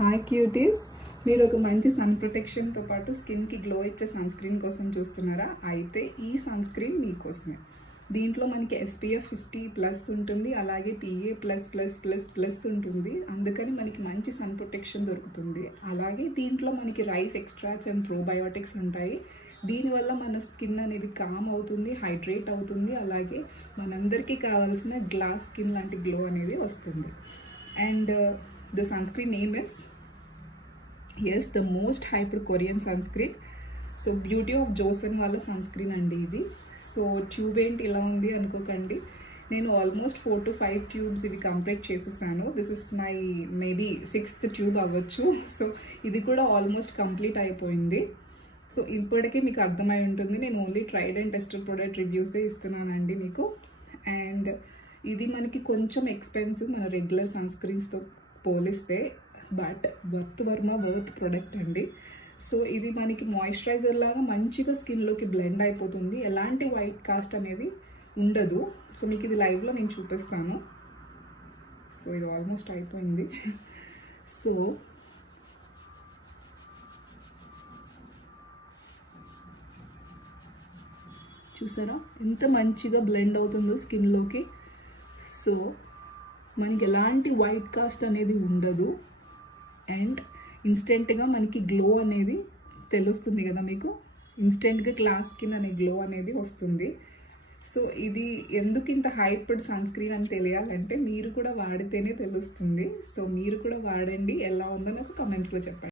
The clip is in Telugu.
హాయ్ క్యూటీస్, మీరు ఒక మంచి సన్ ప్రొటెక్షన్తో పాటు స్కిన్కి గ్లో ఇచ్చే సన్ స్క్రీన్ కోసం చూస్తున్నారా? అయితే ఈ సన్ స్క్రీన్ మీకోసమే. దీంట్లో మనకి SPF 50+ ఉంటుంది, అలాగే PA++++ ఉంటుంది. అందుకని మనకి మంచి సన్ ప్రొటెక్షన్ దొరుకుతుంది. అలాగే దీంట్లో మనకి రైస్ ఎక్స్ట్రాక్ట్స్ అండ్ ప్రోబయోటిక్స్ ఉంటాయి. దీనివల్ల మన స్కిన్ అనేది కామ్ అవుతుంది, హైడ్రేట్ అవుతుంది. అలాగే మనందరికీ కావాల్సిన గ్లాస్ స్కిన్ లాంటి గ్లో అనేది వస్తుంది. And the sunscreen name is the most hyped Korean sunscreen. So beauty of Jason వాళ్ళ సన్స్క్రీన్ అండి ఇది. సో ట్యూబ్ ఏంటి ఇలా ఉంది అనుకోకండి, నేను ఆల్మోస్ట్ 4 to 5 ట్యూబ్స్ ఇవి కంప్లీట్ చేసేసాను. This is my maybe 6th tube అవ్వచ్చు. సో ఇది కూడా ఆల్మోస్ట్ కంప్లీట్ అయిపోయింది. సో ఇప్పటికే మీకు అర్థమై ఉంటుంది, నేను only tried and tested product రివ్యూసే ఇస్తున్నానండి మీకు. అండ్ ఇది మనకి కొంచెం ఎక్స్పెన్సివ్ మన రెగ్యులర్ సన్స్క్రీన్స్తో పోలిస్తే, బట్ వర్త్ ప్రోడక్ట్ అండి. సో ఇది మనకి మాయిశ్చరైజర్ లాగా మంచిగా స్కిన్లోకి బ్లెండ్ అయిపోతుంది, ఎలాంటి వైట్ కాస్ట్ అనేది ఉండదు. సో మీకు ఇది లైవ్లో నేను చూపిస్తాను. సో ఇది ఆల్మోస్ట్ అయిపోయింది. సో చూసారా ఎంత మంచిగా బ్లెండ్ అవుతుందో స్కిన్లోకి. సో మనకి ఎలాంటి వైట్ కాస్ట్ అనేది ఉండదు. అండ్ ఇన్స్టెంట్గా మనకి గ్లో అనేది తెలుస్తుంది కదా మీకు, ఇన్స్టెంట్గా గ్లాస్ స్కిన్ అనే గ్లో అనేది వస్తుంది. సో ఇది ఎందుకు ఇంత హైప్డ్ సన్ స్క్రీన్ అని తెలియాలంటే మీరు కూడా వాడితేనే తెలుస్తుంది. సో మీరు కూడా వాడండి, ఎలా ఉందో నాకు కమెంట్స్లో చెప్పండి.